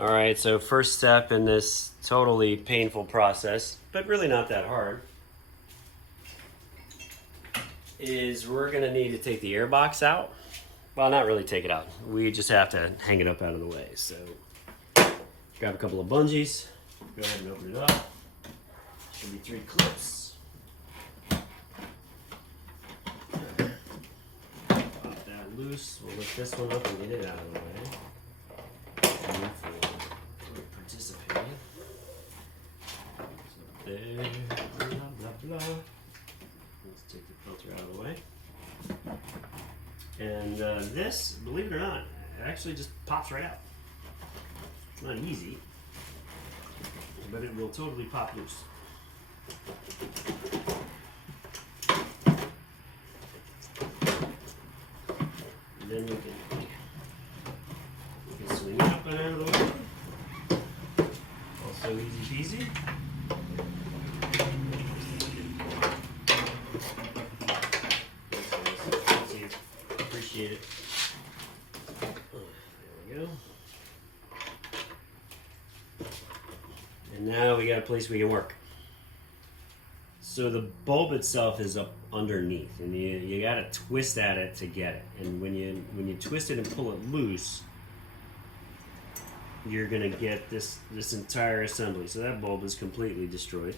All right, so first step in this totally painful process, but really not that hard, is we're gonna need to take the air box out. Well, not really take it out. We just have to hang it up out of the way. So grab a couple of bungees, go ahead and open it up. Should be 3 clips. Pop that loose. We'll lift this one up and get it out of the way. Participating. So there, blah, blah, blah. Let's take the filter out of the way. And this, believe it or not, it actually just pops right out. It's not easy, but it will totally pop loose. And then we can swing it up and out of the way. Also easy peasy. Appreciate it. There we go. And now we got a place we can work. So the bulb itself is up underneath, and you got to twist at it to get it. And when you twist it and pull it loose, you're gonna get this entire assembly. So that bulb is completely destroyed,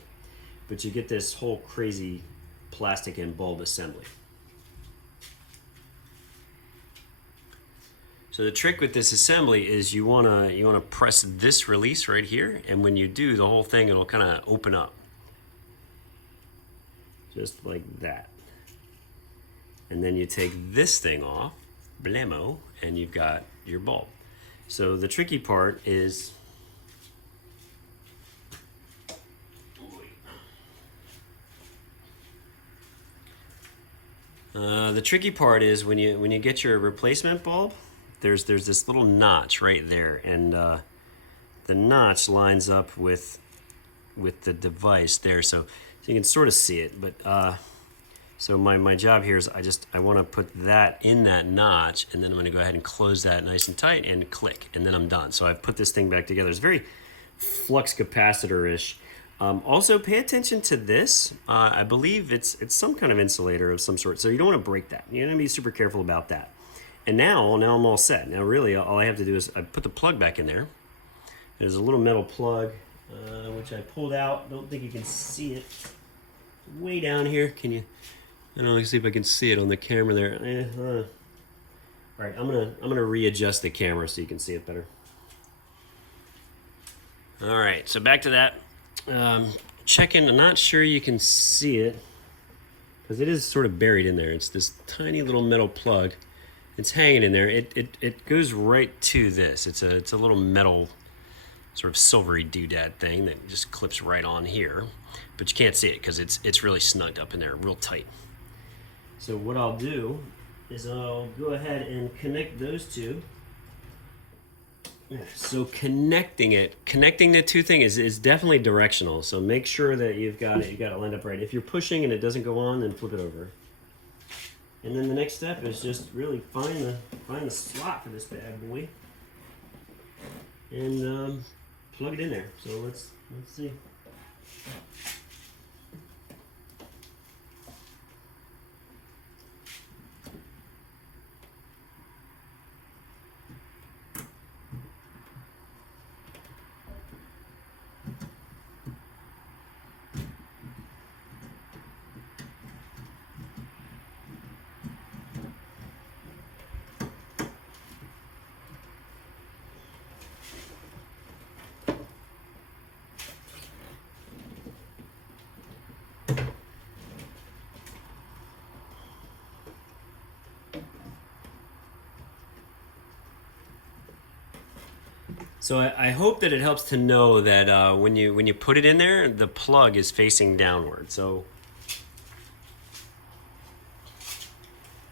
but you get this whole crazy plastic and bulb assembly. So the trick with this assembly is you wanna press this release right here, and when you do, the whole thing it'll kind of open up, just like that. And then you take this thing off, blammo, and you've got your bulb. So the tricky part is when you get your replacement bulb, there's this little notch right there, and the notch lines up with the device there, so you can sort of see it. But so my job here is I want to put that in that notch, and then I'm going to go ahead and close that nice and tight and click, and then I'm done. So I've put this thing back together. It's very flux capacitor-ish. Also, pay attention to this. I believe it's some kind of insulator of some sort, so you don't want to break that. You want to be super careful about that. And now I'm all set. Now really all I have to do is I put the plug back in there. There's a little metal plug which I pulled out. Don't think you can see it. Way down here. Can you? I don't know. Let's see if I can see it on the camera there. All right, I'm gonna readjust the camera so you can see it better. All right, so back to that. Checking. I'm not sure you can see it because it is sort of buried in there. It's this tiny little metal plug. It's hanging in there. It goes right to this. It's a little metal, sort of silvery doodad thing that just clips right on here, but you can't see it because it's really snugged up in there, real tight. So what I'll do is I'll go ahead and connect those two. So connecting the two things is definitely directional. So make sure that you got it lined up right. If you're pushing and it doesn't go on, then flip it over. And then the next step is just really find the slot for this bad boy and plug it in there. So let's see. So I hope that it helps to know that when you put it in there, the plug is facing downward. So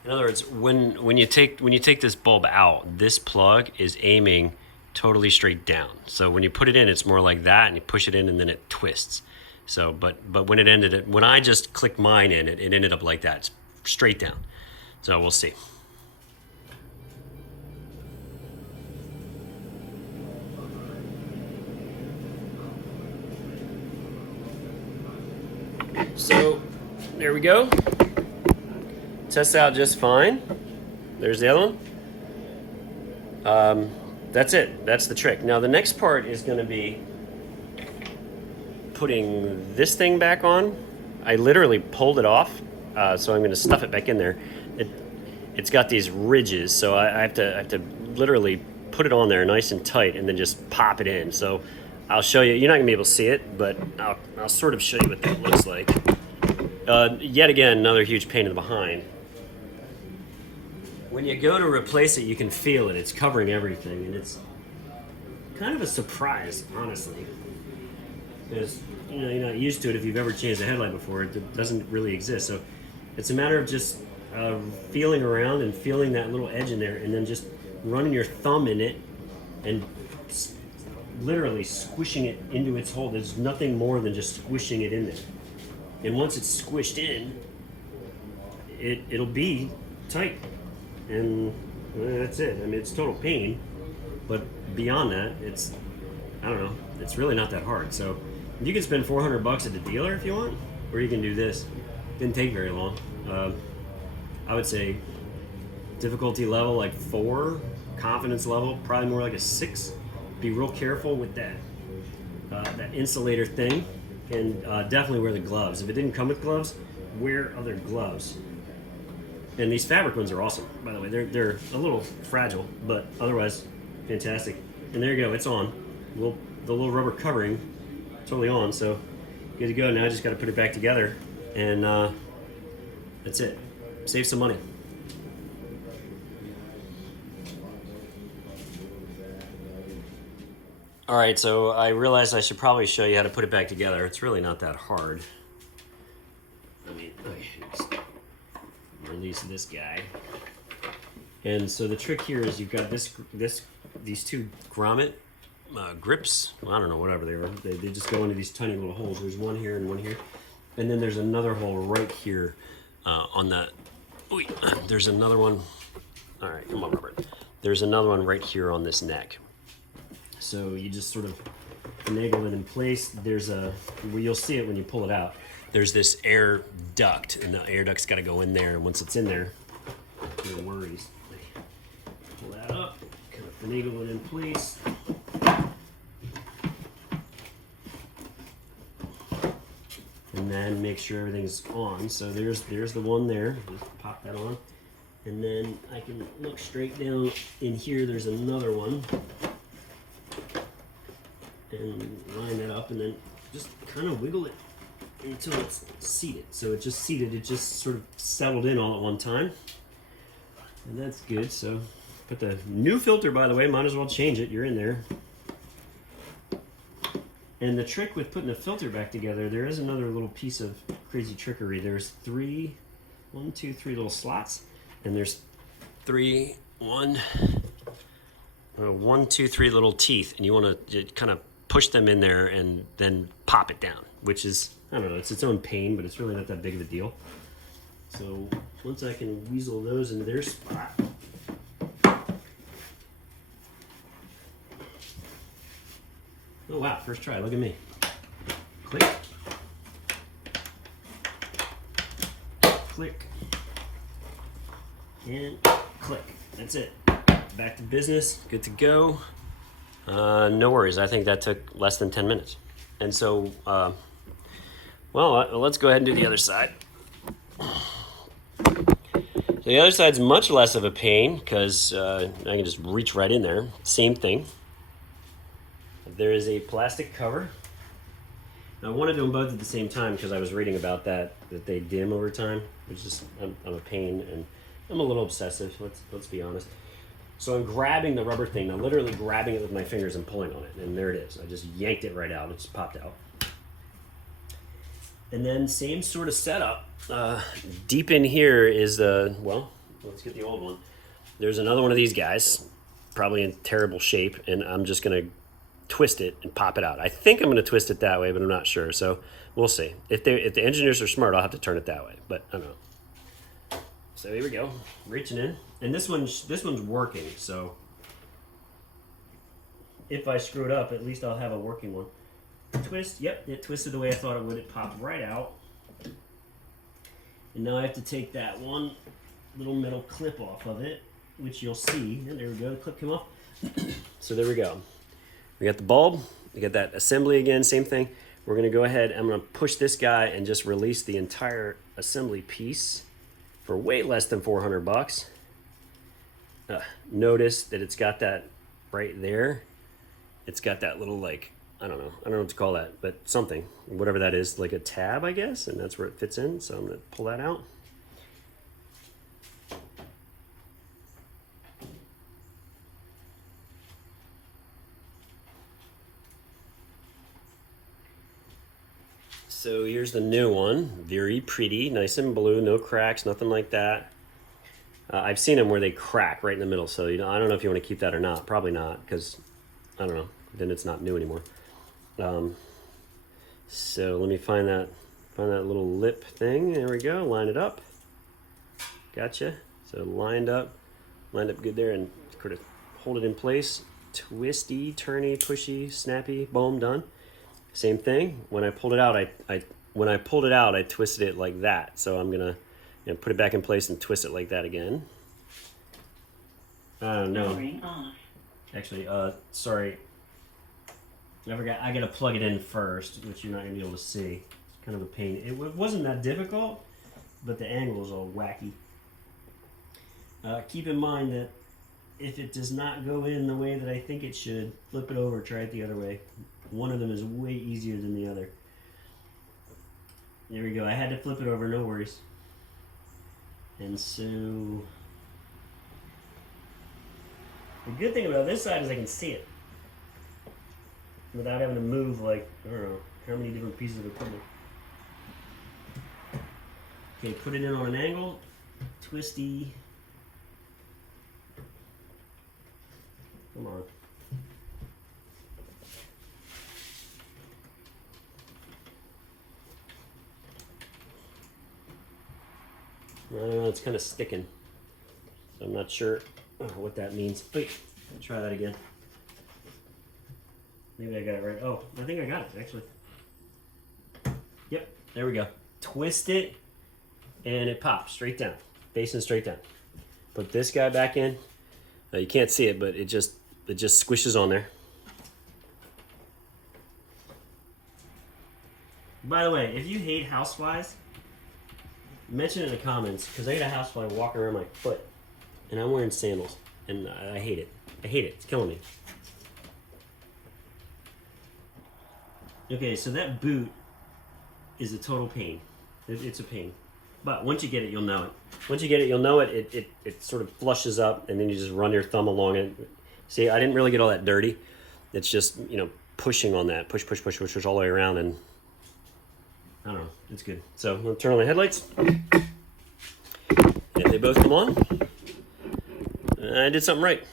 in other words, when you take this bulb out, this plug is aiming totally straight down. So when you put it in, it's more like that, and you push it in, and then it twists. So but when I just clicked mine in, it ended up like that. It's straight down. So we'll see. So there we go. Tests out just fine. There's the other one. That's it. That's the trick. Now the next part is going to be putting this thing back on. I literally pulled it off, so I'm going to stuff it back in there. It's got these ridges, so I have to literally put it on there nice and tight, and then just pop it in. So I'll show you. You're not going to be able to see it, but I'll sort of show you what that looks like. Yet again, another huge pain in the behind. When you go to replace it, you can feel it. It's covering everything, and it's kind of a surprise, honestly, because you're not used to it. If you've ever changed a headlight before, it doesn't really exist. So it's a matter of just feeling around and feeling that little edge in there, and then just running your thumb in it and literally squishing it into its hole. There's nothing more than just squishing it in there. And once it's squished in, it'll be tight. And that's it. I mean, it's total pain, but beyond that, I don't know, it's really not that hard. So you can spend $400 at the dealer if you want, or you can do this. Didn't take very long. I would say difficulty level like 4, confidence level probably more like a 6. Be real careful with that insulator thing, and definitely wear the gloves. If it didn't come with gloves, wear other gloves. And these fabric ones are awesome, by the way. They're a little fragile, but otherwise fantastic. And there you go, it's on. The little rubber covering, totally on. So good to go. Now I just got to put it back together, and that's it. Save some money. All right, so I realized I should probably show you how to put it back together. It's really not that hard. I mean, just release this guy. And so the trick here is you've got these two grommet grips. Well, I don't know, whatever they are. They just go into these tiny little holes. There's one here and one here. And then there's another hole right here on the... There's another one. All right, come on, Robert. There's another one right here on this neck. So you just sort of finagle it in place. Well, you'll see it when you pull it out. There's this air duct, and the air duct's got to go in there. And once it's in there, no worries. Pull that up, kind of finagle it in place. And then make sure everything's on. So there's the one there. Just pop that on. And then I can look straight down in here. There's another one. And line that up, and then just kind of wiggle it until it's seated. So it just seated, it just sort of settled in all at one time. And that's good. So put the new filter, by the way, might as well change it. You're in there. And the trick with putting the filter back together, there is another little piece of crazy trickery. There's 3 little slots, and there's 1, 2, 3 little teeth, and you want to kind of push them in there and then pop it down, which is, I don't know, it's its own pain, but it's really not that big of a deal. So once I can weasel those into their spot, oh wow, first try, look at me. Click. Click. And click. That's it. Back to business, good to go. No worries, I think that took less than 10 minutes. And so, let's go ahead and do the other side. So the other side's much less of a pain because I can just reach right in there. Same thing. There is a plastic cover. Now, I want to do them both at the same time because I was reading about that they dim over time, which is, I'm a pain, and I'm a little obsessive, let's be honest. So I'm grabbing the rubber thing, I'm literally grabbing it with my fingers and pulling on it, and there it is. I just yanked it right out, it just popped out. And then same sort of setup. Deep in here is let's get the old one. There's another one of these guys, probably in terrible shape, and I'm just gonna twist it and pop it out. I think I'm gonna twist it that way, but I'm not sure, so we'll see. If the engineers are smart, I'll have to turn it that way, but I don't know. So here we go, reaching in. And this one's working, so if I screw it up, at least I'll have a working one. Twist, yep, it twisted the way I thought it would. It popped right out. And now I have to take that one little metal clip off of it, which you'll see. And there we go, the clip came off. So there we go. We got the bulb, we got that assembly again, same thing. We're gonna go ahead, I'm gonna push this guy and just release the entire assembly piece for way less than 400 bucks. Notice that it's got that right there. It's got that little, like, I don't know what to call that, but something, whatever that is, like a tab, I guess, and that's where it fits in. So I'm gonna pull that out. So here's the new one, very pretty, nice and blue, no cracks, nothing like that. I've seen them where they crack right in the middle, so I don't know if you want to keep that or not. Probably not, because I don't know, then it's not new anymore. So let me find that little lip thing. There we go. Line it up. Gotcha. So lined up good there, and sort of hold it in place. Twisty, turny, pushy, snappy. Boom, done. Same thing. When I pulled it out, I twisted it like that. So I'm gonna put it back in place and twist it like that again. No. Actually, sorry. I forgot. I gotta plug it in first, which you're not gonna be able to see. It's kind of a pain. It wasn't that difficult, but the angle is all wacky. Keep in mind that if it does not go in the way that I think it should, flip it over, try it the other way. One of them is way easier than the other. There we go. I had to flip it over, no worries. And so, the good thing about this side is I can see it without having to move, like, I don't know how many different pieces of equipment. Okay, put it in on an angle, twisty. Come on. I don't know, it's kind of sticking. So I'm not sure what that means. Wait, let's try that again. Maybe I got it right. Oh, I think I got it, actually. Yep, there we go. Twist it, and it pops straight down. Facing straight down. Put this guy back in. You can't see it, but it just squishes on there. By the way, if you hate houseflies, mention it in the comments, because I got a housefly walking around my foot, and I'm wearing sandals, and I hate it. I hate it. It's killing me. Okay, so that boot is a total pain. It's a pain. But once you get it, you'll know it. Once you get it, you'll know it. It sort of flushes up, and then you just run your thumb along it. See, I didn't really get all that dirty. It's just, pushing on that. Push all the way around, and I don't know. It's good. So I'm going to turn on the headlights. And they both come on. I did something right.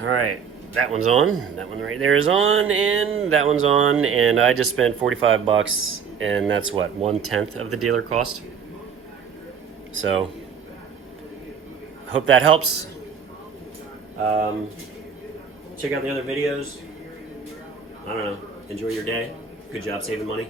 All right, that one's on. That one right there is on, and that one's on. And I just spent 45 bucks, and that's what, 1/10 of the dealer cost. So, hope that helps. Check out the other videos. I don't know. Enjoy your day. Good job saving money.